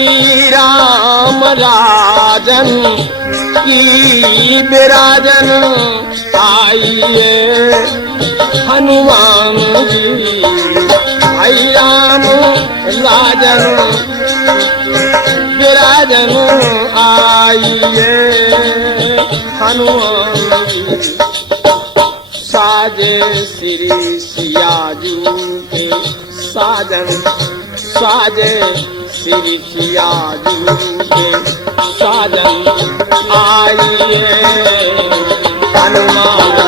भाई राम राजन की विराजन आइए हनुमान जी। भाई राम राजन विराजन आइए हनुमान जी। साजे श्री सियाजू के साजन साजे श्री सियाजू के साजन आइए हनुमान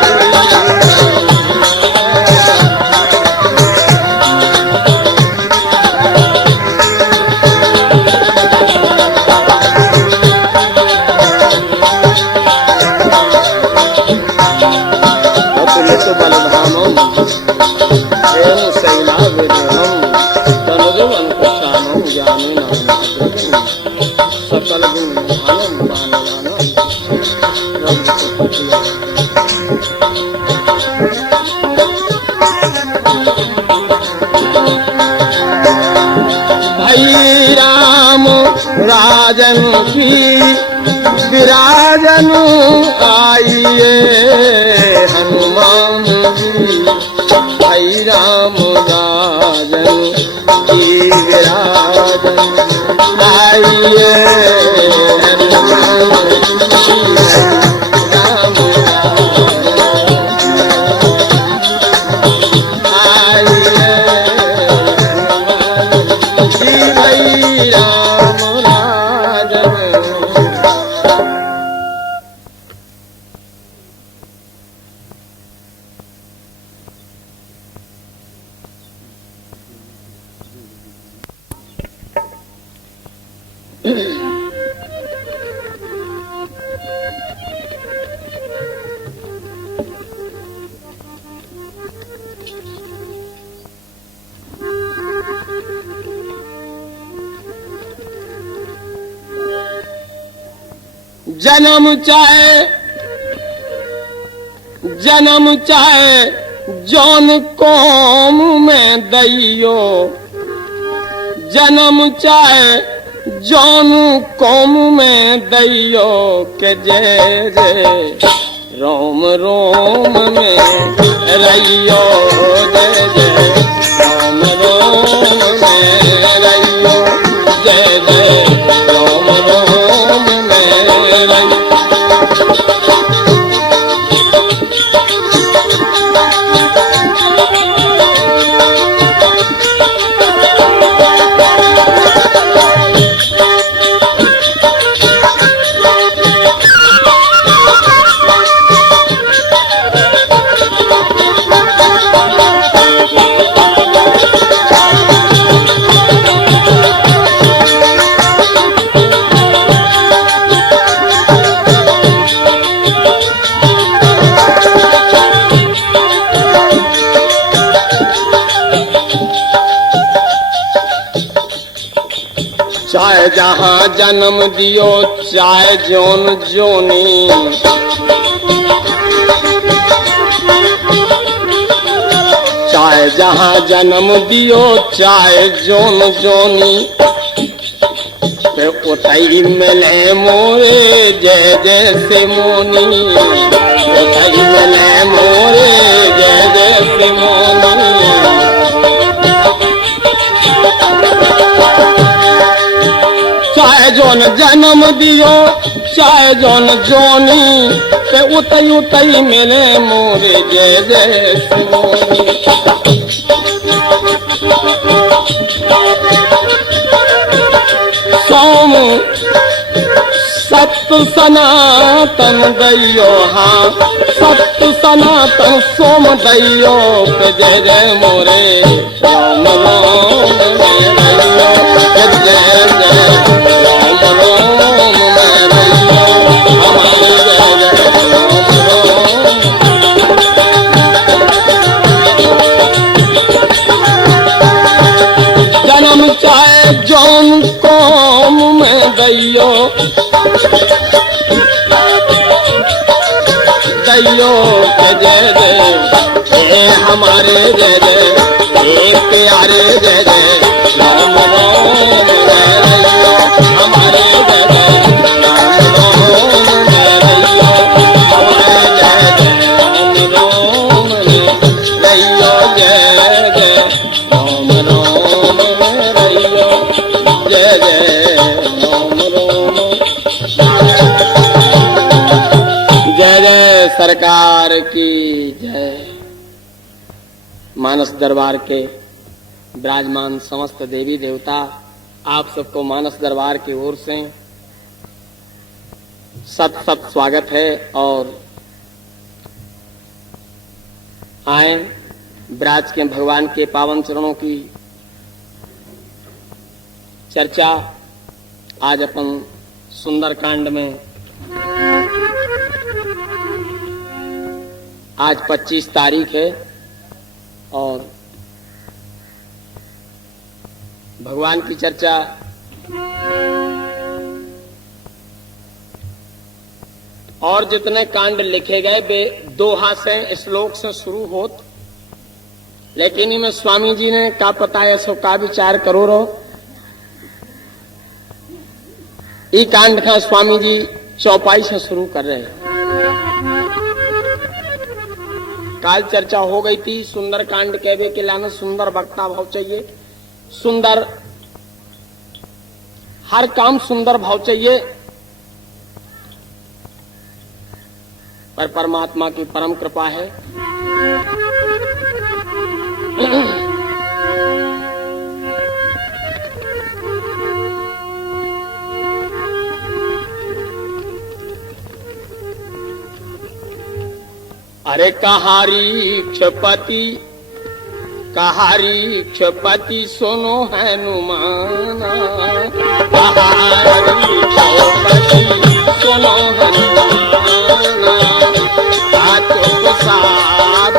सकल गुण भाई राम राजन की विराजन आइए हनुमान जी। भाई राम राजन की विराजन आइए हनुमान जी। जन्म चाहे जौन कौम में दैयो। जन्म चाहे जौन कौम में दैयो के जय जय रोम रोम में रहियो। जय जय रोम रोम में रहियो। जय जय रोम रोम में रहियो। चाहे जहाँ जन्म दियो चाहे जोन जोनी। चाहे जहाँ जन्म दियो चाहे जोन जोनी। पे उतई मिले मोरे जय जय से मोनी। उतई मिले मोरे जय जय से मोनी। चाहे जोन जन्म दियो चाहे जोन जोनी। पे उतई उतई मिले मोरे जय जय से मोनी। सोम सत्य सनातन दैयो। हाँ सत्य सनातन सोम दैयो पे जय जय मोरे राम राम में दैयो। जय जय राम राम में दैयो। हमारे जय जय राम राम। जन्म चाहे जौन कौम में दैयो। दैयो के जय जय हमारे जय जय प्यारे जय जय राम राम जय दैयो। सरकार की जय। मानस दरबार के विराजमान समस्त देवी देवता, आप सबको मानस दरबार की ओर से सत सत स्वागत है। और आए ब्राज के भगवान के पावन चरणों की चर्चा आज अपन सुंदरकांड में आज 25 तारीख है और भगवान की चर्चा और जितने कांड लिखे गए वे दोहा से श्लोक से शुरू होत, लेकिन इनमें स्वामी जी ने का पता है सो का विचार करो रहो। ई कांड का स्वामी जी चौपाई से शुरू कर रहे हैं। काल चर्चा हो गई थी सुंदर कांड कहवे के लाने सुंदर वक्ता भाव चाहिए, सुंदर हर काम सुंदर भाव चाहिए। पर परमात्मा की परम कृपा है। अरे कहारी क्षपति सुनो हनुमाना, कहारी क्षपति सुनो हनुमाना, साचो प्रसाद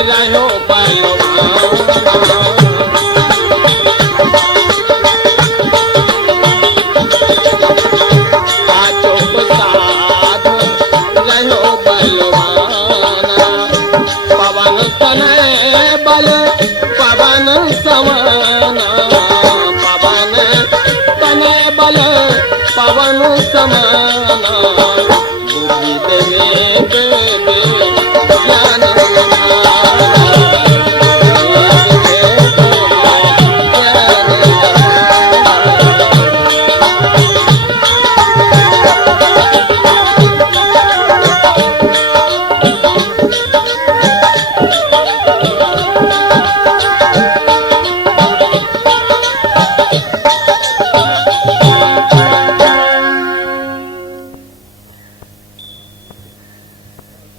रहो बलवाना। साचो प्रसाद रहो बलवाना, पवन तनय बल पवन समाना, पवन तनय बल पवन समाना, बुद्धि देवे देवे ज्ञान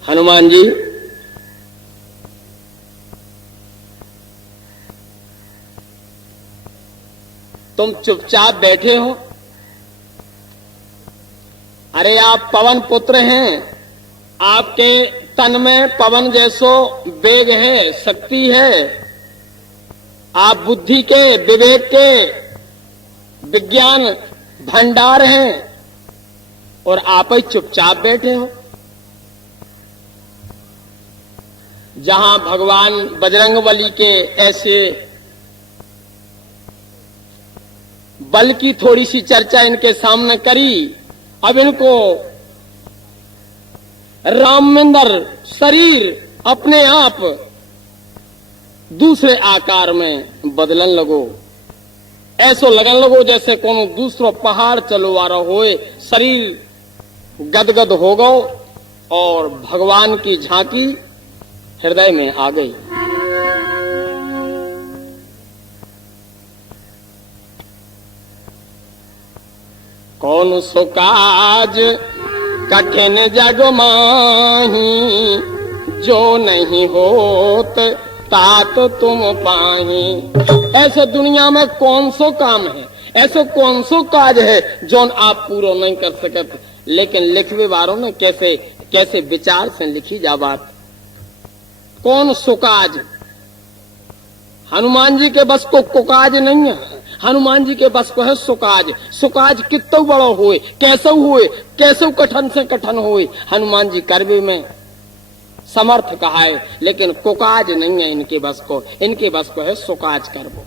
हनुमान जी तुम चुपचाप बैठे हो। अरे आप पवन पुत्र हैं, आपके तन में पवन जैसो वेग है, शक्ति है। आप बुद्धि के विवेक के विज्ञान भंडार हैं और आप ही चुपचाप बैठे हो। जहां भगवान बजरंगबली के ऐसे बल की थोड़ी सी चर्चा इनके सामने करी, अब इनको रामेंद्र शरीर अपने आप दूसरे आकार में बदलन लगो। ऐसो लगन लगो जैसे कोनो दूसरो पहाड़ चलो आ रहा होए, शरीर गदगद हो गो और भगवान की झांकी हृदय में आ गई। कौन सो काज कठिन जग माही, जो नहीं होत तात तुम पाही। ऐसे दुनिया में कौन सो काम है, ऐसे कौन सो काज है जो आप पूरा नहीं कर सकते, लेकिन लिखवे वालों ने कैसे कैसे विचार से लिखी जा बात। कौन सुकाज, हनुमान जी के बस को कुकाज नहीं है, हनुमान जी के बस को है सुकाज। सुकाज कितना बड़ो हुए, कैसे कठन से कठन हुए, हनुमान जी करवे में समर्थ कहा है, लेकिन कुकाज नहीं है इनके बस को। इनके बस को है सुकाज करबो,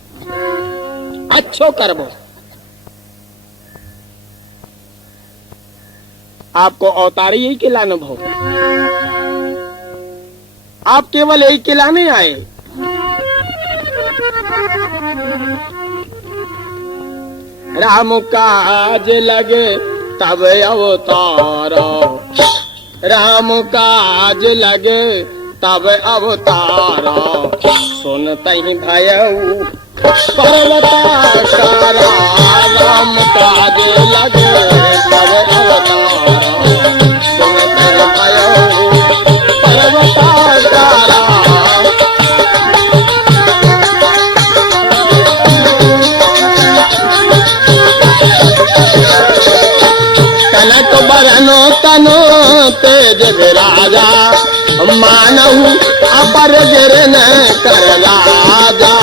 अच्छो करबो। आपको अवतारी यही खिलाने भो, आप केवल यही खिलाने आए। राम काज लगे तब अवतारो, राम काज लगे तब अवतारा, सुनतहि भयऊ पर्वताकारा। राम काज लगे तब अवतारा, सुनतहि भयऊ पर्वताकारा। कनक बरनो तनो तेज विराजा, मानहु अपर गिरन कर राजा।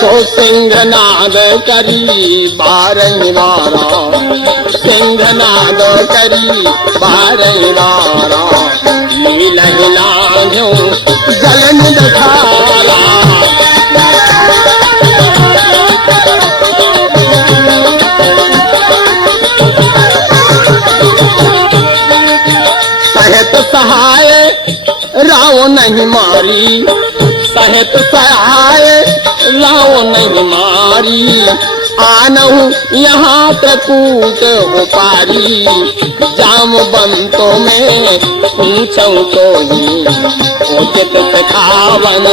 तो सिंहनाद करी बारही बारा, सिंहनाद करी बारही बारा। लीलहि लांघ्यो जलन दखारा, सहित सहाय राव नहीं मारी, सहित सहाय राव नहीं मारी। आनहु यहाँ त्रकूट उपारी, जामवंतों में पूछऊं तो ही उचित सिखावन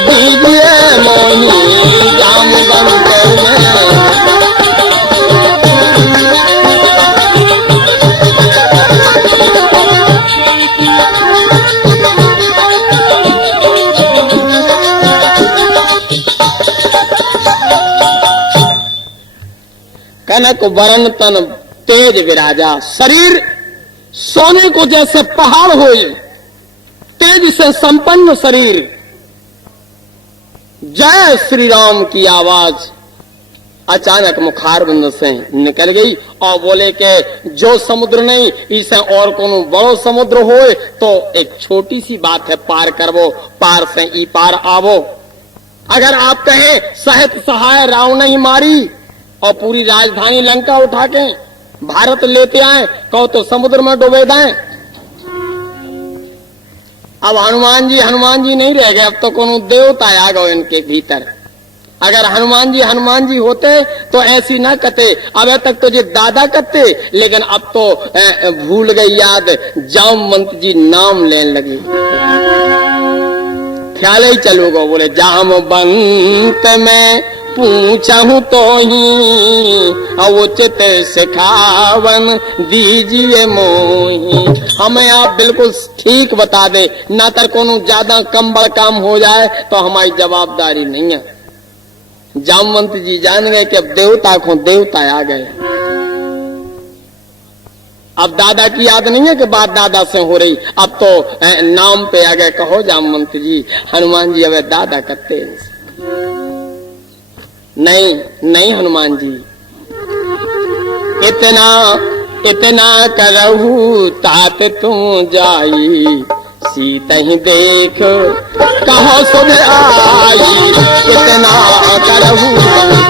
दीजिए मोही। जामवंतों में कनक वरण तन तेज विराजा, शरीर सोने को जैसे पहाड़ हो, तेज से संपन्न शरीर। जय श्री राम की आवाज अचानक मुखारबंद से निकल गई और बोले कि जो समुद्र नहीं इसे और कोनो बड़ो समुद्र होए तो एक छोटी सी बात है, पार करवो, पार से ई पार आवो। अगर आप कहें सहित सहाय राव नहीं मारी और पूरी राजधानी लंका उठा के भारत लेते आए, कहो तो समुद्र में डुबे दें। अब हनुमान जी नहीं रह गए, अब तो कोनो देवता आ गए इनके भीतर। अगर हनुमान जी होते तो ऐसी ना कहते, अब तक तो ये दादा कहते, लेकिन अब तो भूल गई याद, जामवंत जी नाम लेने लगी। ख्याल ही चलोगा, बोले जामवंत में पूछूं तो ही उचित सिखावन दीजिए मोही। हमें आप बिल्कुल ठीक बता दे, ना तर कोनो ज्यादा कम बड़ काम हो जाए तो हमारी जवाबदारी नहीं है। जामवंत जी जान गए कि अब देवता को देवता आ गए। अब दादा की याद नहीं है कि बात दादा से हो रही, अब तो नाम पे आ गए। कहो जामवंत जी, हनुमान जी अब दादा करते नहीं हनुमान जी, इतना करहु तात तुम जाई, सीता ही देख कहो सुध आई। इतना करहु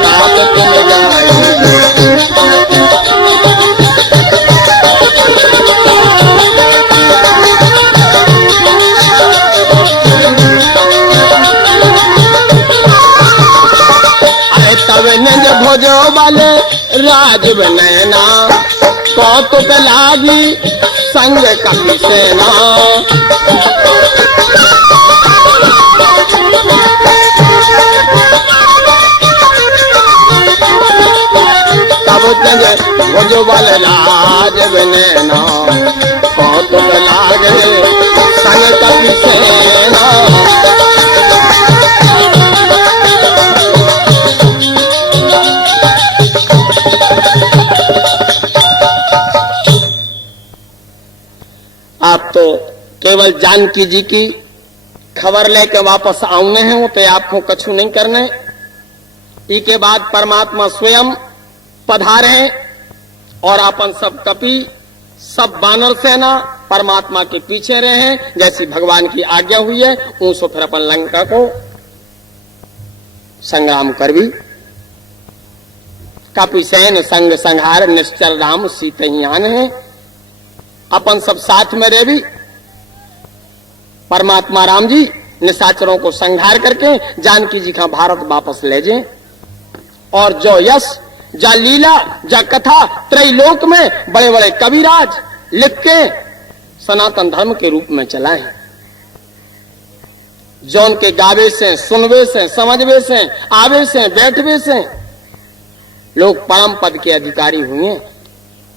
तात तुम जाई। तब नंद भोजो वाले राज बनैना, कौतुक लागी संग कपि सेना। तब नंद भोजो वाले राज बनैना, कौतुक लागे संग कपि सेना। आप तो केवल जानकी जी की खबर लेके वापस आउने हैं, वो तो आपको कछु नहीं करने। इसके बाद परमात्मा स्वयं पधारे और अपन सब कपि सब बानर सेना परमात्मा के पीछे रहे, जैसी भगवान की आज्ञा हुई है। उसको फिर अपन लंका को संग्राम कर भी। कपि सैन संग संहार निश्चल राम सीतहियान है। अपन सब साथ में रह भी परमात्मा राम जी निशाचरों को संहार करके जानकी जी का भारत वापस ले जाए। और जो यश जा लीला जा कथा त्रैलोक में बड़े बड़े कविराज लिख के सनातन धर्म के रूप में चलाए। जौन के गावे से, सुनवे से, समझवे से, आवे से, बैठवे से लोग परम पद के अधिकारी हुए,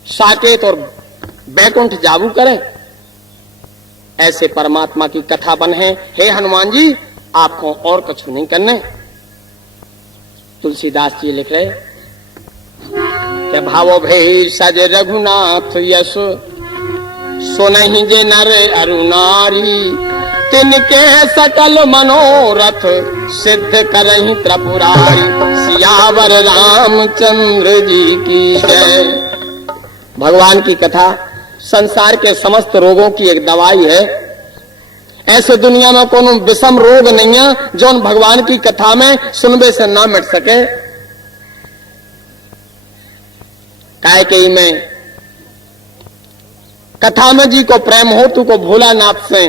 साकेत और बैकुंठ जाबू करें। ऐसे परमात्मा की कथा बने। हे हनुमान जी, आपको और कुछ नहीं करने। तुलसीदास जी लिख रहे कि भावो भई सज रघुनाथ यश, सुनहि जे नर अरु नारी, तिनके सकल मनोरथ सिद्ध करहि त्रिपुरारी। सियावर रामचंद्र जी की जय। भगवान की कथा संसार के समस्त रोगों की एक दवाई है। ऐसे दुनिया में कोनो विषम रोग नहीं है जो भगवान की कथा में सुनबे से ना मिट सके। काय के में कथा में जी को प्रेम हो तू को भोलानाथ से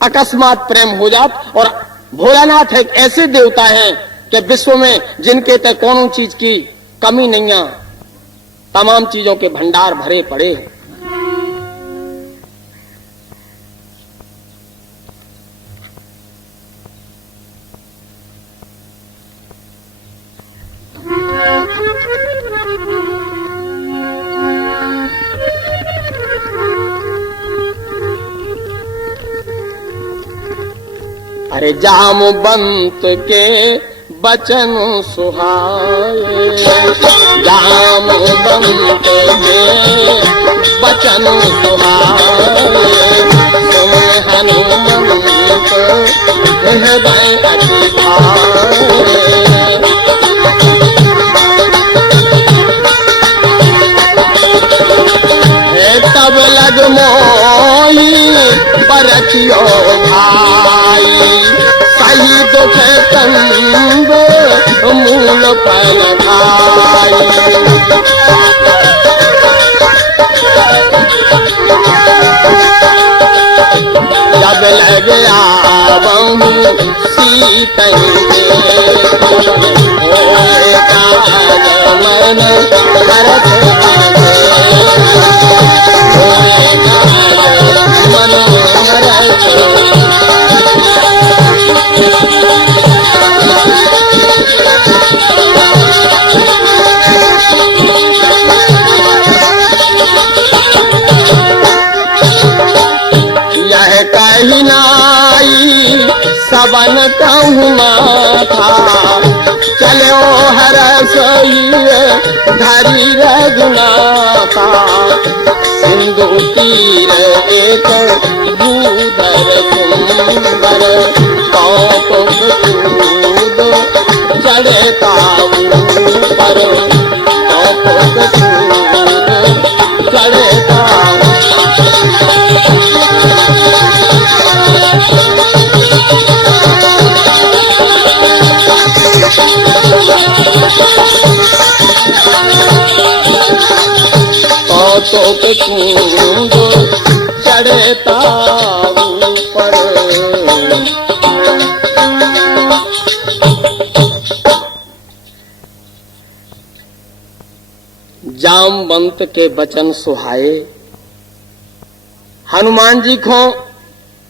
अकस्मात प्रेम हो जात। और भोलानाथ एक ऐसे देवता हैं कि विश्व में जिनके तक कोनो चीज की कमी नहीं है, तमाम चीजों के भंडार भरे पड़े। अरे जामवंत के बचन सुहाए, जामवंत के बचन सुहाए, तुम हनुमंत हृदय अति भाए। तब लग मोई बरतियो भाई, सही दुख कंद मूल फल खाई। जब लग आवहु सीतहि होए काज मन भरत होए काज मन भरत। कही नाई सबन कहूँ माथा, चलो हर सोइए धरी रघुनाथा। सिंधु तीर एक भूधर सुंदर, कौतुक सूद चढ़े काऊ पर, कौतुक सूद चढ़े काऊ। तो कूद चढ़े ताऊ पर। जामवंत के बचन सुहाए। हनुमान जी को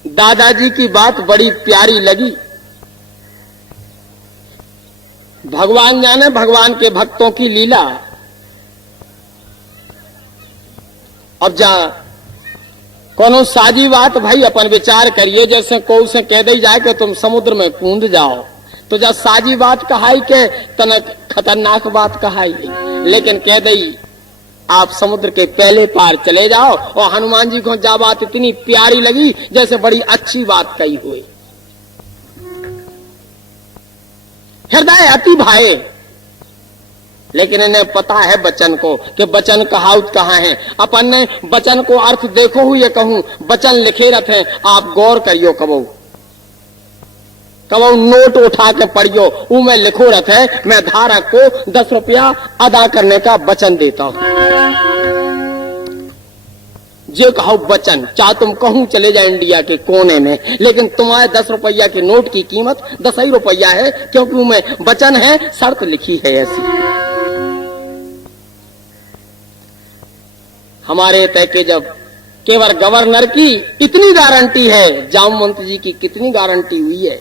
दादाजी की बात बड़ी प्यारी लगी। भगवान जाने भगवान के भक्तों की लीला। अब जा कोनो साजी बात भाई अपन विचार करिए। जैसे कोई से कह दई जाए कि तुम समुद्र में कूद जाओ, तो जा साजी बात कहाई के तनक खतरनाक बात कहाई, लेकिन कह दई आप समुद्र के पहले पार चले जाओ। और हनुमान जी को जा बात इतनी प्यारी लगी जैसे बड़ी अच्छी बात कही हुई। हृदय अति भाए, लेकिन इन्हें पता है बचन को कि बचन कहावत कहाँ है। अपन ने बचन को अर्थ देखो हुई ये कहूं, बचन लिखे रहते हैं, आप गौर करियो। कबो कबो नोट उठा के पढ़ियो, वो मैं लिखो रहते है मैं धारक को 10 रुपया अदा करने का वचन देता हूं। जो कहो वचन, चाहे तुम कहूं चले जाए इंडिया के कोने में, लेकिन तुम्हारे 10 रुपया के नोट की कीमत 10 ही रुपया है, क्योंकि उनमें वचन है, शर्त लिखी है ऐसी। हमारे तय के जब केवल गवर्नर की इतनी गारंटी है, जामवंत जी की कितनी गारंटी हुई है।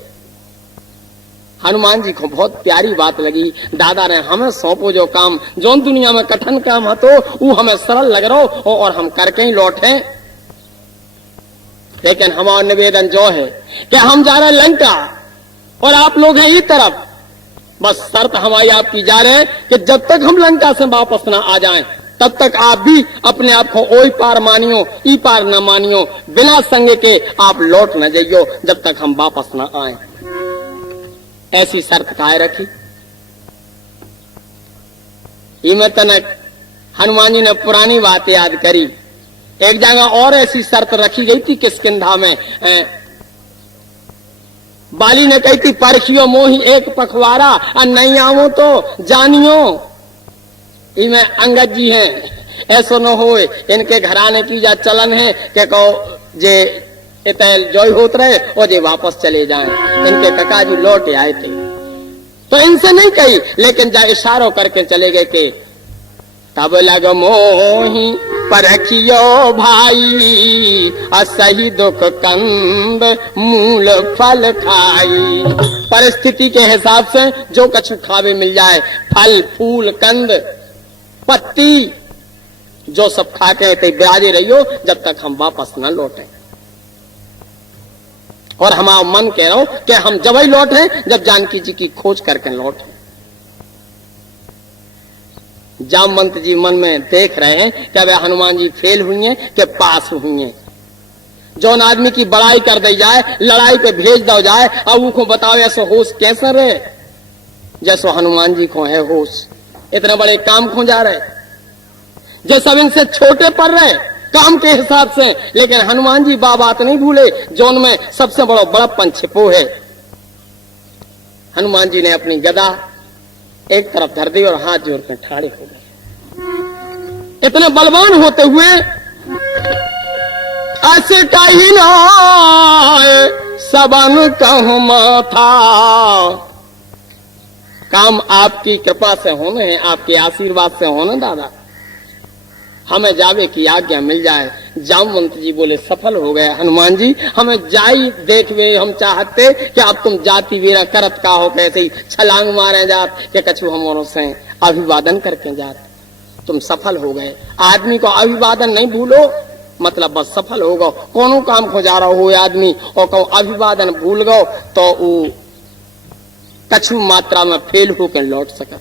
हनुमान जी को बहुत प्यारी बात लगी। दादा ने हमें सौंपो जो काम, जो दुनिया में कठिन काम है तो वो हमें सरल लग रहा हो और हम करके ही लौटे। लेकिन हमारा निवेदन जो है कि हम जा रहे लंका और आप लोग हैं ई तरफ, बस शर्त हमारी आपकी जा रहे हैं कि जब तक हम लंका से वापस ना आ जाएं तब तक आप भी अपने आप को ओई पार मानियो ई पार न मानियो, बिना संग के आप लौट न जाइयो जब तक हम वापस न आए। ऐसी शर्त काहे रखी। में तनक हनुमान जी ने पुरानी बात याद करी। एक जगह और ऐसी शर्त रखी गई थी किष्किंधा में। बाली ने कही थी परखियो मोही एक पखवारा, नहीं आवो तो जानियो। इनमें अंगद जी हैं, ऐसो न हो इनके घराने की जा चलन है कि कहो जे इतल जोई होत रहे और जे वापस चले जाएं। इनके कका जी लौट आए थे तो इनसे नहीं कही, लेकिन जा इशारों करके चले गए कि तब लग मोही परखियो भाई, असही दुख कंद मूल फल खाई। परिस्थिति के हिसाब से जो कछु खावे मिल जाए, फल फूल कंद पत्ती जो सब खाते हैं बिराजे रहियो जब तक हम वापस न लौटे। और हमारा मन कह रहा हूं कि हम जब ही लौटे जब जानकी जी की खोज करके लौटे। जामवंत जी मन में देख रहे हैं कि वे हनुमान जी फेल हुई हैं कि पास हुई हैं। जौन आदमी की बड़ाई कर दी जाए, लड़ाई पे भेज दो जाए, अब वो बताओ ऐसा होश कैसा रहे जैसो हनुमान जी को है होश। इतने बड़े काम खो जा रहे जो सब इनसे छोटे पड़ रहे काम के हिसाब से, लेकिन हनुमान जी बात नहीं भूले जौन में सबसे बड़ा बड़प्पन छिपो है। हनुमान जी ने अपनी गदा एक तरफ धर दी और हाथ जोड़कर ठाड़े हो गए। इतने बलवान होते हुए ऐसे कहीं ना सबन कहूं माथा, काम आपकी कृपा से होने हैं, आपके आशीर्वाद से होने दादा, हमें जावे की आज्ञा मिल जाए। जामवंत जी बोले सफल हो गए हनुमान जी, हमें जाई देखवे हम चाहते कि आप तुम जाति वीरा करत का हो, कैसे ही छलांग मारे जात के कछु हम से अभिवादन करके जात। तुम सफल हो गए। आदमी को अभिवादन नहीं भूलो, मतलब बस सफल हो गो। कोनो काम को जा रहा हो आदमी और कहो अभिवादन भूल गो तो वो कछु मात्रा में फेल होकर लौट सका।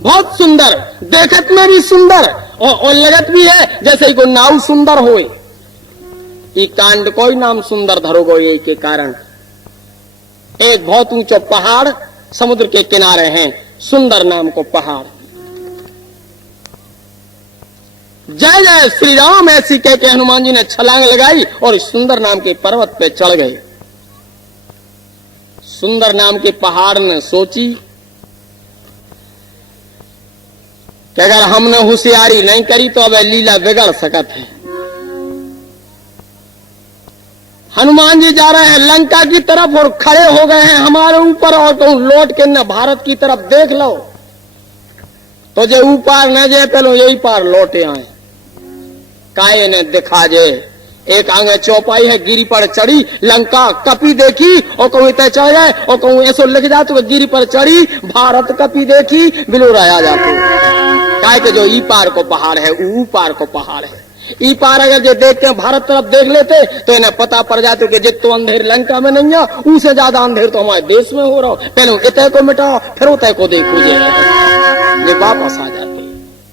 बहुत सुंदर, देखत में भी सुंदर और लगत भी है जैसे को नाव सुंदर हो। ये कांड कोई नाम सुंदर धरोगो यही के कारण। एक बहुत ऊंचा पहाड़ समुद्र के किनारे हैं, सुंदर नाम को पहाड़। जय जय श्री राम ऐसी कह के हनुमान जी ने छलांग लगाई और इस सुंदर नाम के पर्वत पे चढ़ गए। सुंदर नाम के पहाड़ ने सोची कि अगर हमने होशियारी नहीं करी तो अब लीला बिगड़ सकत है। हनुमान जी जा रहे हैं लंका की तरफ और खड़े हो गए हैं हमारे ऊपर, और तुम लौट के न भारत की तरफ देख लो तो जे ऊपर न जाए पहले यही पार लौटे आए। काय ने दिखा जे एक आगे चौपाई है, गिरी पर चढ़ी लंका कपी देखी और कहूं इतना चढ़ जाए और कहूं ऐसो लिख जाते तो गिरी पर चढ़ी भारत कपी देखी बिलोरा आ जाते। काय के जो ई पार को पहाड़ है ऊ पार को पहाड़ है। ई पार अगर जो देखते हैं भारत तरफ देख लेते तो इन्हें पता पड़ जाते कि जितो अंधेर लंका में नहीं है उससे ज्यादा अंधेर तो हमारे देश में हो रहा हो। पहले इतने को मिटाओ फिर उतने को देखो जे वापस आ जाते।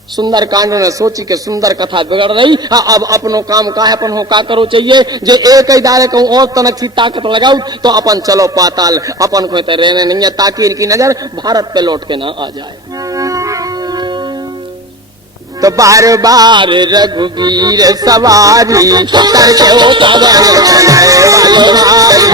सुंदर कांड ने सोची कि सुंदर कथा बिगड़ रही, अब अपनो काम का है अपन हो का करो चाहिए जे एक ही दारे को और तनक सी ताकत लगाऊ तो अपन चलो पाताल, अपन को तो रहने नहीं है ताकि इनकी नजर भारत पे लौट के ना आ जाए। तो बार बार रघुवीर सवारी करके हो पवन चलाए वाले भाई।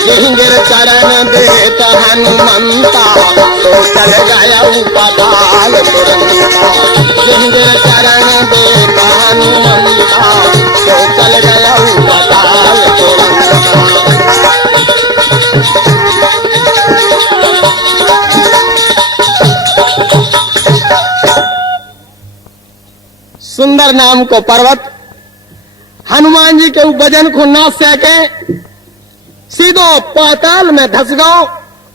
सिंगर चरण देत हनुमंता तो चल गया पाताल तुरंता। सिंगर चरण देत हनुमंता तो सुंदर नाम को पर्वत हनुमान जी के वजन को ना सके, सीधो पाताल में धस गओ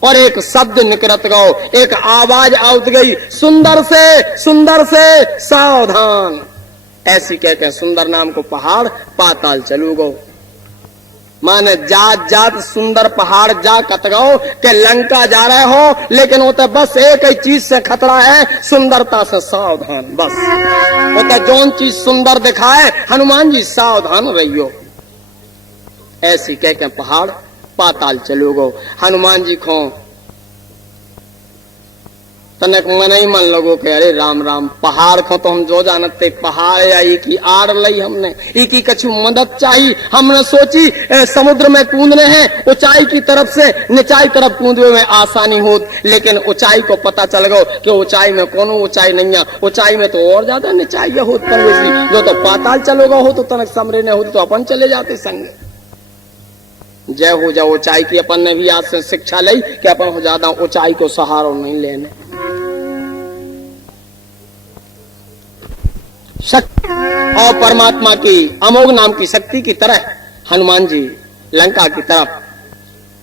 और एक शब्द निकलत गओ, एक आवाज आउट गई, सुंदर से सावधान। ऐसी कह के सुंदर नाम को पहाड़ पाताल चलू गो। माने जात जात सुंदर पहाड़ जा कत गओ के लंका जा रहे हो, लेकिन होता बस एक ही चीज से खतरा है, सुंदरता से सावधान। बस होता जौन चीज सुंदर दिखाए हनुमान जी सावधान रहियो। ऐसी कह के पहाड़ पाताल चलो गो। हनुमान जी को तनक मन ही मन लगो के अरे राम राम, पहाड़ को तो हम जो जानते पहाड़ आई की आड़ लई हमने, एक ही कछु मदद चाहिए। हमने सोची समुद्र में कूदने हैं, ऊंचाई की तरफ से निचाई तरफ कूदने में आसानी हो, लेकिन ऊंचाई को पता चल गो कि ऊंचाई में कोनो ऊंचाई नहीं है, ऊंचाई में तो और ज्यादा निचाई हो। जो तो पाताल चलोगा हो तो तनक समरे ने हो तो अपन चले जाते संग। जय हो जा ऊंचाई की अपन ने भी आज से शिक्षा ली कि अपन हो ज्यादा ऊंचाई को सहारा नहीं लेने। शक्ति और परमात्मा की अमोघ नाम की शक्ति की तरह हनुमान जी लंका की तरफ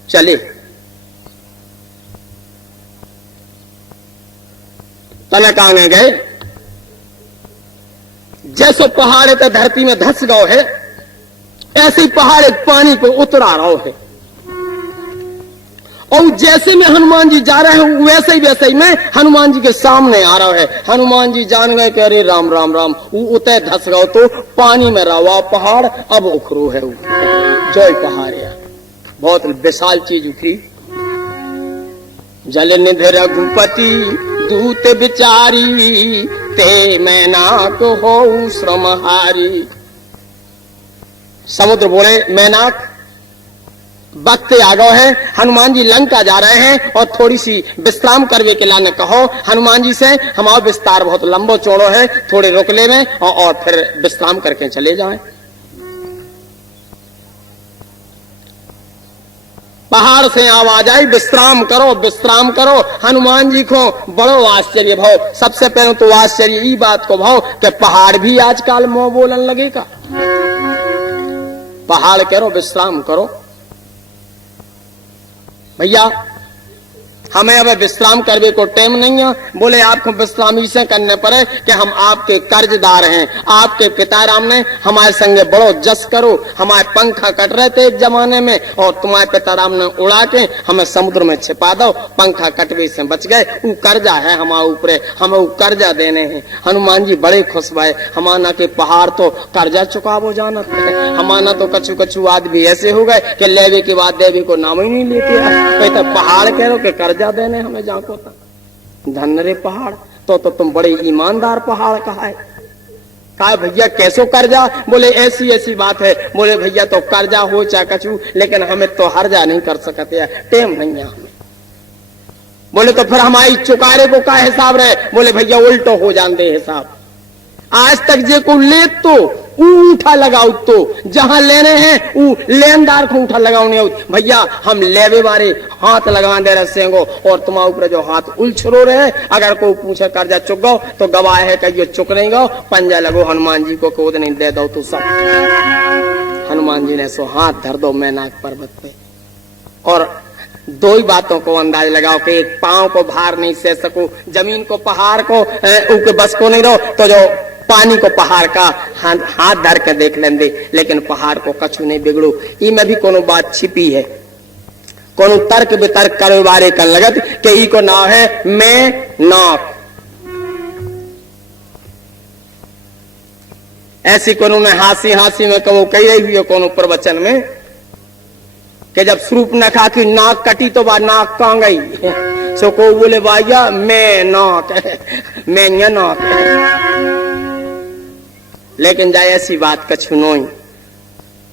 चले। तनक आगे गए, जैसे पहाड़ तो धरती में धस गओ है, ऐसे पहाड़ एक पानी को उतरा रहा है। और जैसे में हनुमान जी जा रहे हैं वैसे ही में हनुमान जी के सामने आ रहा है। हनुमान जी जान गए कि अरे राम राम राम, वो उतरे धस गओ तो पानी में रवा पहाड़ अब उखरू है। जय पहाड़ है, बहुत विशाल चीज उखरी। जल निधि रघुपति दूत बिचारी, ते मैनाक हो श्रमहारी। समुद्र बोले मैनाक वक्त आ गया है, हनुमान जी लंका जा रहे हैं और थोड़ी सी विश्राम करने के लाने कहो हनुमान जी से, हमारा विस्तार बहुत लंबो चौड़ो है, थोड़े रुक ले में और फिर विश्राम करके चले जाएं। पहाड़ से आवाज आई विश्राम करो विश्राम करो। हनुमान जी को बड़ो आश्चर्य भाव। सबसे पहले तो आश्चर्य ई बात को भाव कि पहाड़ भी आजकल मुंह बोलन लगेगा। पहाड़ करो विश्राम करो। भैया हमें अब विश्राम करने को टाइम नहीं है। बोले आपको विश्राम इसे करने पड़े कि हम आपके कर्जदार हैं, आपके पिता राम ने हमारे संगे बड़ो जस करो। हमारे पंखा कट रहे थे एक जमाने में और तुम्हारे पिता राम ने उड़ा के हमें समुद्र में छिपा दो, पंखा कटवे से बच गए। वो कर्जा है हमारे ऊपर, हमें वो कर्जा देने हैं। हनुमान जी बड़े खुश भये, हमारा के पहाड़ तो कर्जा चुकावो जाना, हमारा तो कछु कछु आदमी ऐसे हो गए कि लेवे के बाद देवी को नाम ही नहीं लेते। तो पहाड़ कह रो के कर्जा देने हमें जाको था। धन रे पहाड़, तो तुम बड़े ईमानदार पहाड़ कहा है। कहा भैया कैसो कर्जा? बोले ऐसी ऐसी बात है। बोले भैया तो कर्जा हो चाहे कछु, लेकिन हमें तो हर्जा नहीं कर सकते, टेम नहीं है हमें। बोले तो फिर हमारी चुकारे को क्या हिसाब रहे? बोले भैया उल्टो हो जानते हिसाब। आज तक जे को ले तो उठा लगाओ, तो जहां लेने हैं वो लेनदार को उठा लगाओ। भैया हम लेवे बारे हाथ लगा दे रहे सेंगो और तुम्हारे ऊपर जो हाथ उलझरो रहे, अगर कोई पूछे कर्जा चुक गो तो गवाह है कि ये चुक नहीं गो, पंजा लगो हनुमान जी को कोद नहीं दे दो तो सब। हनुमान जी ने सो हाथ धर दो मैनाक पर्वत पे और दो ही बातों को अंदाज लगाओ कि एक पांव को भार नहीं सह सको, जमीन को पहाड़ को ऊके बस को नहीं रहो, तो जो पानी को पहाड़ का हाथ धर के देख लेंदे, लेकिन पहाड़ को कछु नहीं बिगड़ो। इमें भी कोनो बात छिपी है, कोनो तर्क वितर्क करे बारे कर लगत कि ई को नाव है मैं नाक। ऐसी कोनो ने हासी हासी में कहो कही रही हुई है कोनो प्रवचन में कि जब स्वरूप न खा की नाक कटी तो बा नाक कहाँ गई, सो को बोले भैया मैं नाक मैं नाक। लेकिन जाए ऐसी बात कछु नहीं,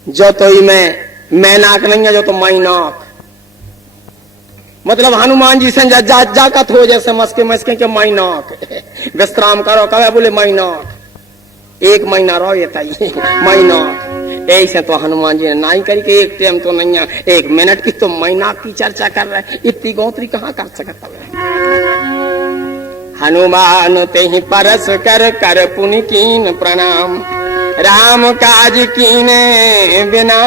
जो तो ही मैं नाक नहीं है, जो तो मैं नाक। मतलब हनुमान जी से जाकत हो जैसे मस्के मस्के के मैं नाक। विश्राम करो कहे बोले मैं नाक, एक महीना रहो ये तई मैं नाक। ऐसे तो हनुमान जी ने ना ही करी कि एक टाइम तो नहीं है, एक मिनट की तो मैं नाक की चर्चा कर रहे हैं, इतनी गौतरी कहाँ कर सकता है। हनुमान तेहि परस कर कर पुनि कीन प्रणाम। राम काज कीने बिना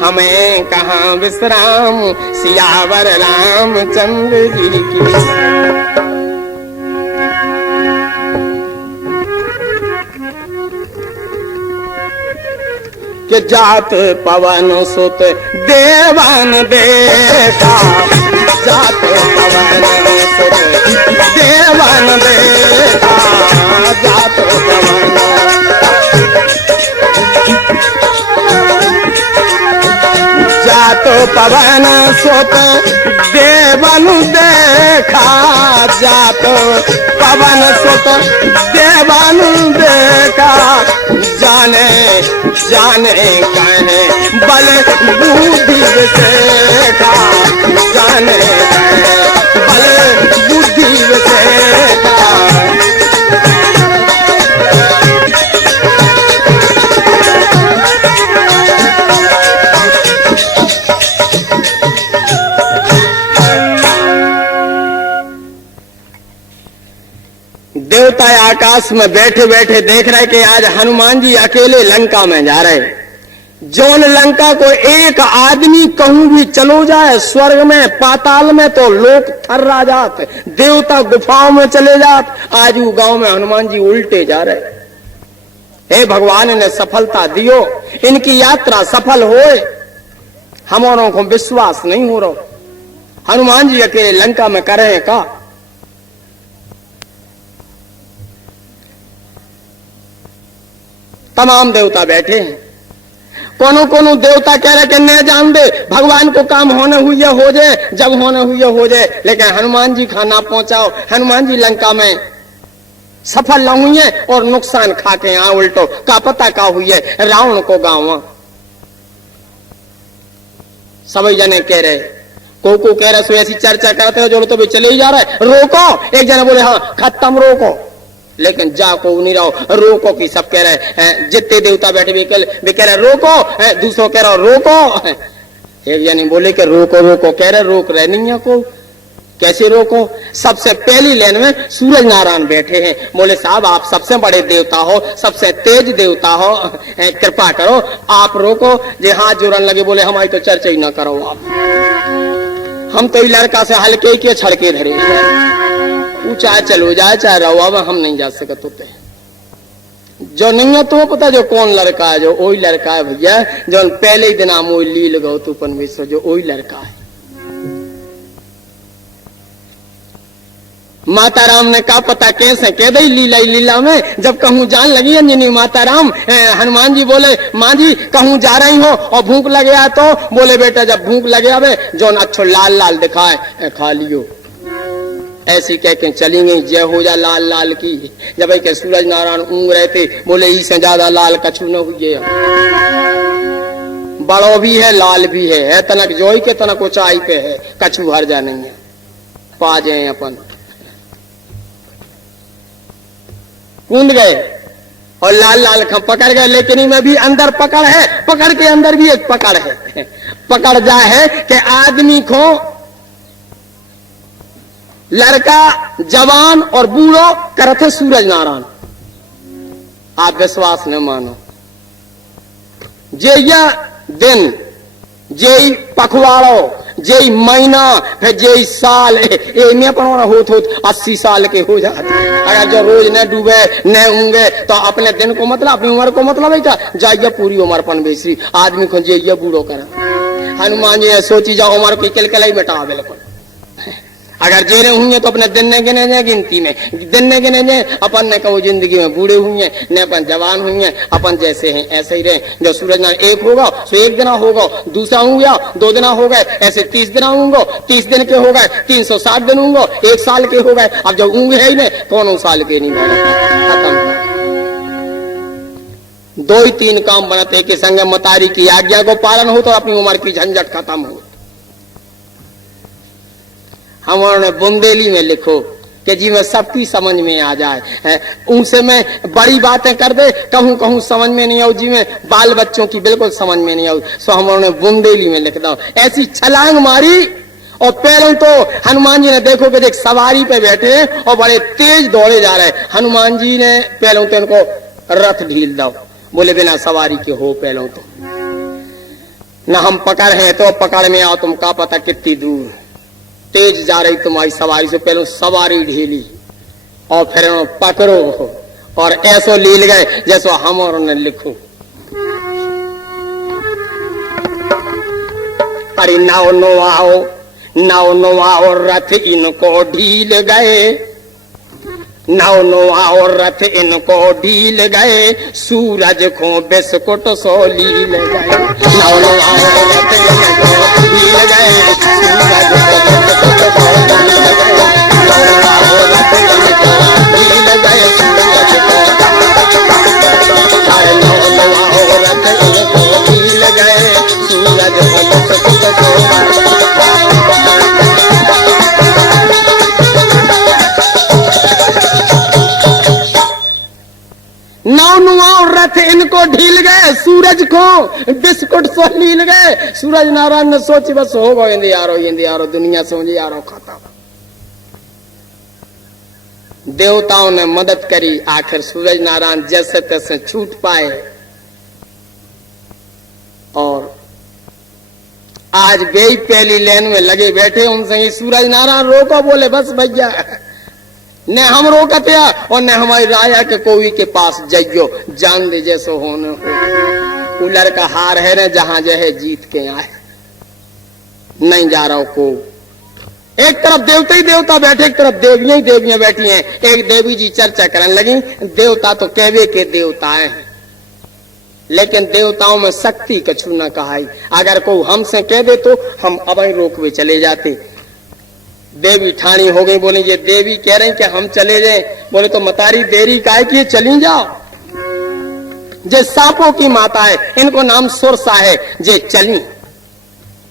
हमें कहाँ विश्राम, सियावर रामचंद्र जी की। कि जात पवन सुत देवन देखा, जात पवन सुत देवन देखा, जात पवन जात पवन सुत देवन देखा, जात पवन सुत देवन देखा, जाने जाने कहे बल बुद्धि विशेखा, जाने कहे बल बुद्धि विशेखा। देवता आकाश में बैठे बैठे देख रहे कि आज हनुमान जी अकेले लंका में जा रहे। जौन लंका को एक आदमी कहूं भी चलो जाए स्वर्ग में पाताल में तो लोग थर्रा जात, देवता गुफाओं में चले जात। आज वो गांव में हनुमान जी उल्टे जा रहे। हे भगवान ने सफलता दियो, इनकी यात्रा सफल होए। हमारों को विश्वास नहीं हो रहा, हनुमान जी अकेले लंका में कर रहे का। तमाम देवता बैठे हैं। कोनो कोनो देवता कह रहे कि न जान दे, भगवान को काम होने हुई हो जाए, जब होने हुई हो जाए, लेकिन हनुमान जी खाना पहुंचाओ। हनुमान जी लंका में सफल न हुई है और नुकसान खा के यहाँ उल्टो का पता का हुई है रावण को गाँव। सभी जने कह रहे, को कह रहे सो ऐसी चर्चा करते हो जो तो भी चले ही जा रहा है, रोको। एक जना बोले हाँ खत्म रोको, लेकिन जाको नहीं रहो, रोको की सब कह रहे। जितने देवता बैठे वे कह रहे रोको, दूसरों कह रहे रोको। एक जनी बोले कि रोको रोको, कह रहे रोक रहे नहीं है को, कैसे रोको। सबसे पहली लाइन में सूरज नारायण बैठे हैं। बोले साहब आप सबसे बड़े देवता हो, सबसे तेज देवता हो, कृपा करो आप रोको। जे हाथ जोड़न लगे बोले हमारी तो चर्चा ही ना करो आप, हम तो लड़का से हल्के के छड़के धरे, चाहे चलो जाए चाहे रहो, अब हम नहीं जा सकते होते। जो नहीं है तो पता जो कौन लड़का है, जो वही लड़का है भैया, जो पहले ही दिन मोह लील गौ तूपन विश्व, जो वही लड़का है। माता राम ने कहा पता कैसे कह दई लीला ही लीला में, जब कहूं जान लगी अंजनी माता राम। हनुमान जी बोले माँ जी कहूं जा रही हो और भूख लगे आ, तो बोले बेटा जब भूख लगे आवे जो अच्छो लाल लाल दिखाए खा लियो। ऐसी कह के चली गई, जय हो जा लाल लाल की। जब के सूरज नारायण ऊँग रहे थे, बोले इससे ज्यादा लाल कछु न हुई है, बड़ो भी है लाल भी है तनक जोई के तनक ऊंचाई पे है, कछु हर जा नहीं है, पा जाए अपन। कूद गए और लाल लाल पकड़ गए, लेकिन इनमें भी अंदर पकड़ है, पकड़ के अंदर भी एक पकड़ है। पकड़ जा है कि आदमी को लड़का जवान और बूढ़ो करते सूरज नारायण। आप विश्वास न मानो, जे दिन जे पखवाड़ो जे महीना फिर जे साल में होत 80 साल के हो जाते। अगर जो रोज न डूबे न ऊँगे तो अपने दिन को मतलब अपनी उम्र को मतलब है क्या, जाइए पूरी उम्र पन बेसी आदमी को जे बूढ़ो करा। हनुमान जी सोची जाओ उम्र की किलकिलाई मिटा बिल्कुल। अगर जेने हुए तो अपने दिन ने गिने जाए, गिनती में दिन ने गिने जाए, अपन ने कहो जिंदगी में बूढ़े हुए न अपन जवान हुए, अपन जैसे हैं ऐसे ही रहे। जो सूरज नारायण एक होगा तो एक दिन होगा, दूसरा हो गया 2 दिन हो गए, ऐसे 30 दिन होंगे, 30 दिन के हो गए 360 दिन होंगे, 1 साल के हो गए। अब जो ऊँग है ही नहीं कौन साल के नहीं खत्म। 2 ही 3 काम बनाते कि संग मतारी की आज्ञा को पालन हो तो अपनी उम्र की झंझट खत्म हो। हमारे बुंदेली में लिखो कि जी मैं सबकी समझ में आ जाए, उनसे मैं बड़ी बातें कर दे कहूँ कहूँ समझ में नहीं आऊ, जी मैं बाल बच्चों की बिल्कुल समझ में नहीं आऊ। सो हमारे बुंदेली में लिख दो। ऐसी छलांग मारी और पहले तो हनुमान जी ने देखो कि देख सवारी पे बैठे हैं और बड़े तेज दौड़े जा रहे हैं। हनुमान जी ने पहले तो इनको रथ ढील दो, बोले बिना सवारी के हो पहले तो ना हम पकड़ हैं तो पकड़ में आओ, तुम का पता कितनी दूर तेज जा रही तुम्हारी सवारी से, पहले सवारी ढीली और फिर पकड़ो और ऐसो लील गए जैसो हम और उन्हें लिखो। अरे नाव नो रथ इनको ढील गए, नाव नो रथ इनको ढील गए, सूरज को बिस्कुट सो लील गए। नाव नो रथ इनको ढील गए, सूरज को बिस्कुट सो लील गए। नाव रथ इनको ढील गए, सूरज को रथ इनको ढील गए, सूरज को बिस्कुट सो नाव रथ इनको ढील गए, सूरज को बिस्कुट सो लील गए। सूरज नारायण ने सोची बस हो गए यारो दुनिया समझे यारो खाता। देवताओं ने मदद करी, आखिर सूरज नारायण जैसे तैसे छूट पाए और आज वे पहली लाइन में लगे बैठे। उनसे ही सूरज नारायण रोको, बोले बस भैया न हम रोकते और न हमारी राया के कोई के पास जाइयो, जान दे जैसो होने हो। कूलर का हार है न जहां जहे जीत के आए, नहीं जा रहा को। एक तरफ देवता ही देवता बैठे, एक तरफ देवियां ही देवियां बैठी हैं। एक देवी जी चर्चा करने लगी, देवता तो कहवे के देवता हैं, लेकिन देवताओं में शक्ति कछु न कहाई। अगर कोई हमसे कह दे तो हम अब ही रोकवे चले जाते। देवी ठानी हो गई, बोले ये देवी कह रहे हैं कि हम चले जाएं। बोले तो मतारी देरी काहे की, चली जाओ। जे सांपों की माता है, इनको नाम सुरसा है, जे चली।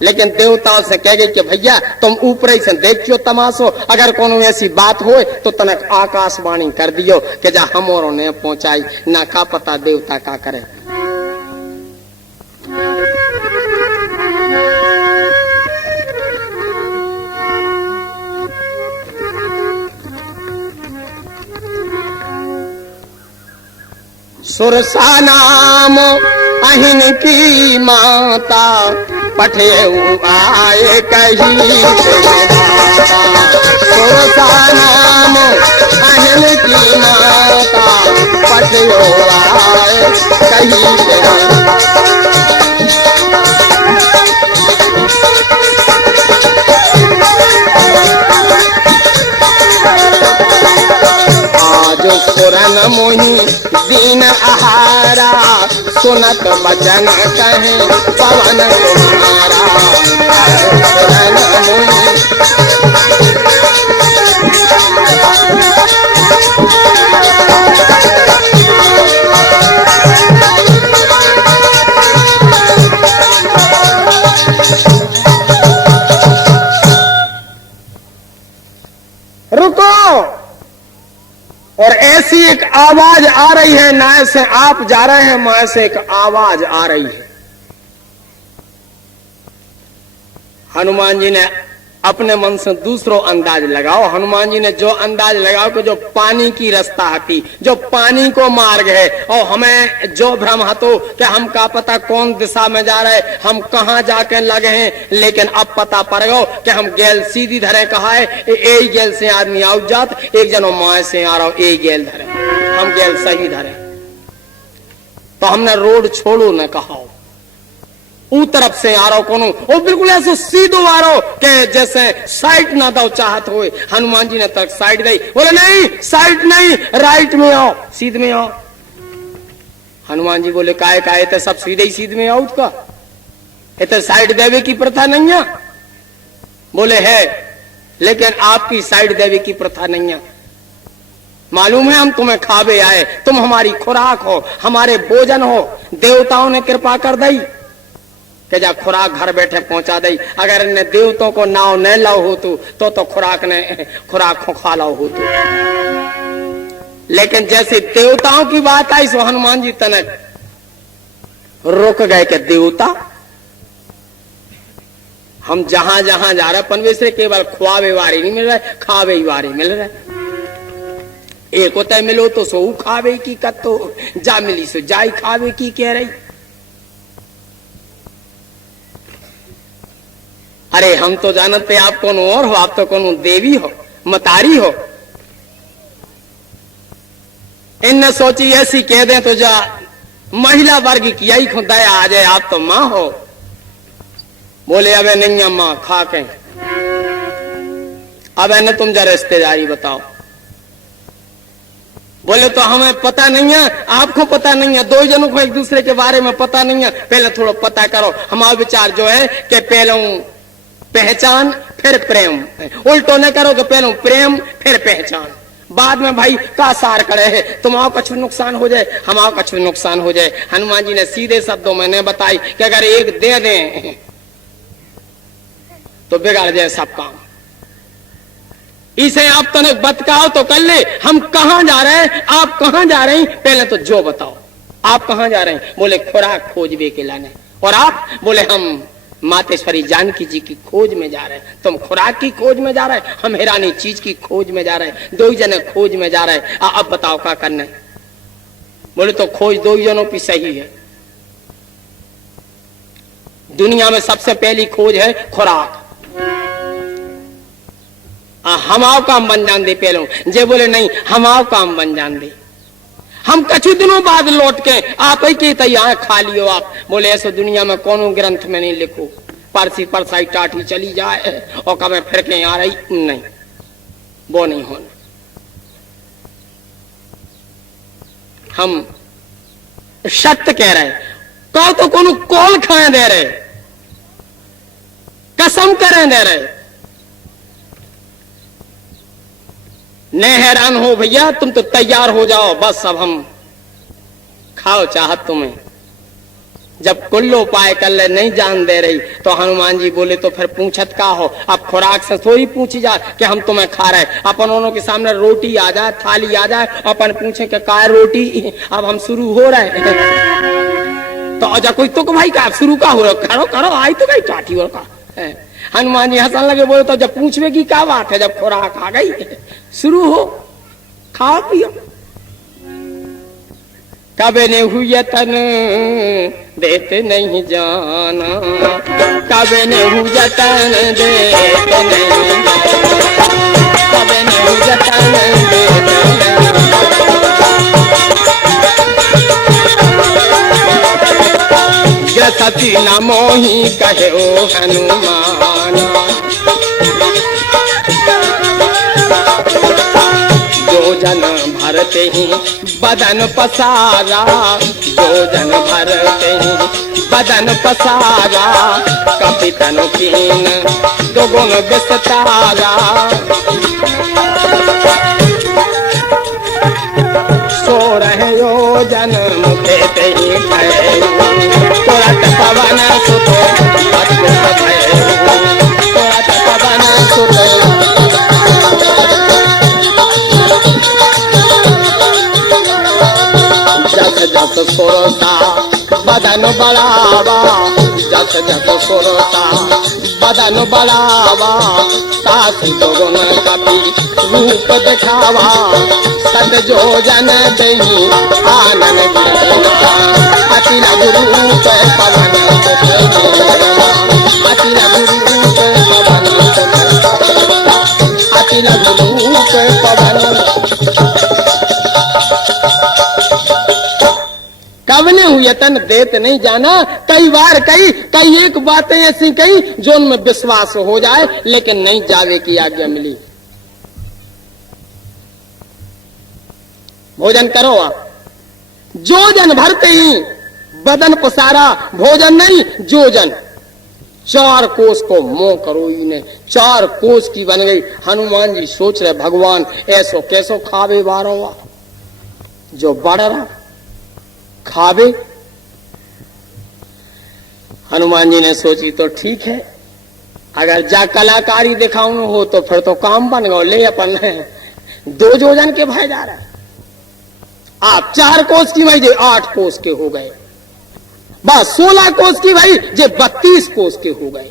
लेकिन देवताओं से कह गई कि भैया तुम ऊपर से देखियो तमाशो, अगर कोनो ऐसी बात हो तो तनक आकाशवाणी कर दियो कि जा हम और ने पहुंचाई, ना का पता देवता का करे। सुरसा नाम अहिन की माता, पठे आए कही सुरसा नाम अहिन की माता, पठे आए कही। सुरन मोही दीन आहारा, सुनत बचन कहे पवन तुम्हारा। सुरन मोही रुको। और ऐसी एक आवाज आ रही है, ना से आप जा रहे हैं, मां से एक आवाज आ रही है। हनुमान जी ने अपने मन से दूसरो अंदाज लगाओ। हनुमान जी ने जो अंदाज लगाओ कि जो पानी की रास्ता हती, जो पानी को मार्ग है, और हमें जो भ्रम हतो कि हम का पता कौन दिशा में जा रहे, हम कहां जाके लगे हैं। लेकिन अब पता पड़ गो कि हम गैल सीधी धरे कहा है, एक गैल से आदमी आउट जात, एक जनो माए से आ रहा हो, एक गैल धरे, हम गैल सही धरे। तो हमने रोड छोड़ो न कहा, ऊ तरफ से आ रहा हो कोनो, वो बिल्कुल ऐसे सीधो आ रहा हो कि जैसे साइड ना दो चाहत हो। हनुमान जी ने तक साइड दी, बोले नहीं साइड नहीं, राइट में आओ, सीध में आओ। हनुमान जी बोले काहे काहे तो सब सीधे ही सीध में आओ का, इतने साइड देवे की प्रथा नहीं है। बोले है, लेकिन आपकी साइड देवे की प्रथा नहीं है। मालूम है हम तुम्हें खावे आए, तुम हमारी खुराक हो, हमारे भोजन हो। देवताओं ने कृपा कर दी कि जा खुराक घर बैठे पहुंचा दई। अगर इन्हें देवताओं को नाव न लाओ हो तो खुराक खा लाओ हो। लेकिन जैसे देवताओं की बात आई सो हनुमान जी तनक रुक गए कि देवता, हम जहां जहां जा रहे पनवेसरे केवल ख्वाबे वारे नहीं मिल रहे, खावे ही वारे मिल रहे। एक होता है मिलो तो सो खावे की कतो, जा मिली सो जाई खावे की कह रही। अरे हम तो जानते आप कौन और हो, आप तो कौन देवी हो, मतारी हो। इन सोची ऐसी कह दें तो जा महिला वर्ग की यही खुदा आ जाए, आप तो मां हो। बोले अबे नहीं अम्मा खा के, अब है ना तुम जरा रिश्तेदारी बताओ। बोले तो हमें पता नहीं है, आपको पता नहीं है, दो जनों को एक दूसरे के बारे में पता नहीं है, पहले थोड़ा पता करो। हमारा विचार जो है कि पहले पहचान फिर प्रेम, उल्टो न करो कि पहले प्रेम फिर पहचान, बाद में भाई का सार करे है, तुम्हारा कुछ नुकसान हो जाए हमारा कुछ नुकसान हो जाए। हनुमान जी ने सीधे शब्दों में ने बताई कि अगर एक दे दें तो बिगाड़ जाए सब काम। इसे आप तने बतकाओ तो कर ले, हम कहां जा रहे हैं, आप कहां जा रहे हैं, पहले तो जो बताओ आप कहां जा रहे हैं। बोले खुराक खोजबे के लाने। और आप? बोले हम मातेश्वरी जानकी जी की खोज में जा रहे हैं। तुम खुराक की खोज में जा रहे हैं, हम हैरानी चीज की खोज में जा रहे हैं, दो ही जने खोज में जा रहे हैं। अब बताओ क्या करना है। बोले तो खोज दो ही जनों की सही है। दुनिया में सबसे पहली खोज है खुराक। हमारा काम बन जान दे पहले। जे बोले नहीं हमारा काम बन जान दे, हम कुछ दिनों बाद लौट के आप ही के तैयार खा लियो आप। बोले ऐसे दुनिया में कोनो ग्रंथ में नहीं लिखो, परसी परसाई टाटी चली जाए और कब फिर के आ रही नहीं, वो नहीं होना। हम सत्य कह रहे, कहो तो कोनो कौल खाए दे रहे, कसम करें दे रहे। न हैरान हो भैया, तुम तो तैयार हो जाओ, बस अब हम खाओ चाहत तुम्हें। जब कुल्लो पाए कर ले नहीं जान दे रही तो हनुमान जी बोले तो फिर पूछत का हो। अब खुराक से थोड़ी पूछी जा कि हम तुम्हें खा रहे, अपन दोनों के सामने रोटी आ जाए, थाली आ जाए, अपन पूछे कि का रोटी, अब हम शुरू हो रहे तो अजा कोई तो भाई का शुरू का हो रहा, करो करो आई तो गई टाटी और का। हनुमान जी हंसन लगे, बोले तो जब पूछवे की क्या बात है, जब खुराक आ गई शुरू हो, खाओ पियो। कबे ने हुए तन देते नहीं जाना, कबे ने हुए तन देते नहीं, कबे ने हुए तन देते सती न मोही कहे ओ हनुमान, जो जन भरते ही बदन पसारा, जो जन भरते ही बदन पसारा, कपि तनु कीन दोगुन विस्तारा। सो रहे यो जन मुखे ते ही गए, तुरत पवन सुतो अद्भुत भय, तुरत पवन सुतो जस जस सुरता बदन बढ़ावा, जस जस सुरता बदन बढ़ावा, काशी दोगुन कपि रूप दिखावा, सत जो जन दही आनन गिरना, अति लघु रूप पवन अति लघु रूप पवन, अति लघु रूप पवन। कब ने हुए तन देत नहीं जाना, कई बार कई एक बातें ऐसी कही जो उनमें विश्वास हो जाए, लेकिन नहीं जावे की आज्ञा मिली। भोजन करो आप, जो जन भरते ही बदन पसारा, भोजन नहीं जो जन। 4 कोस को मोह करो ने, 4 कोस की बन गई। हनुमान जी सोच रहे भगवान ऐसो कैसो खावे बारो जो बढ़ रहा खावे। हनुमान जी ने सोची तो ठीक है, अगर जा कलाकारी दिखाऊं हो तो फिर तो काम बन गो। ले अपन 2 जोजन के भाई जा रहा है, आप 4 कोस की भाई जे 8 कोस के हो गए, बस 16 कोस की भाई जे 32 कोस के हो गए।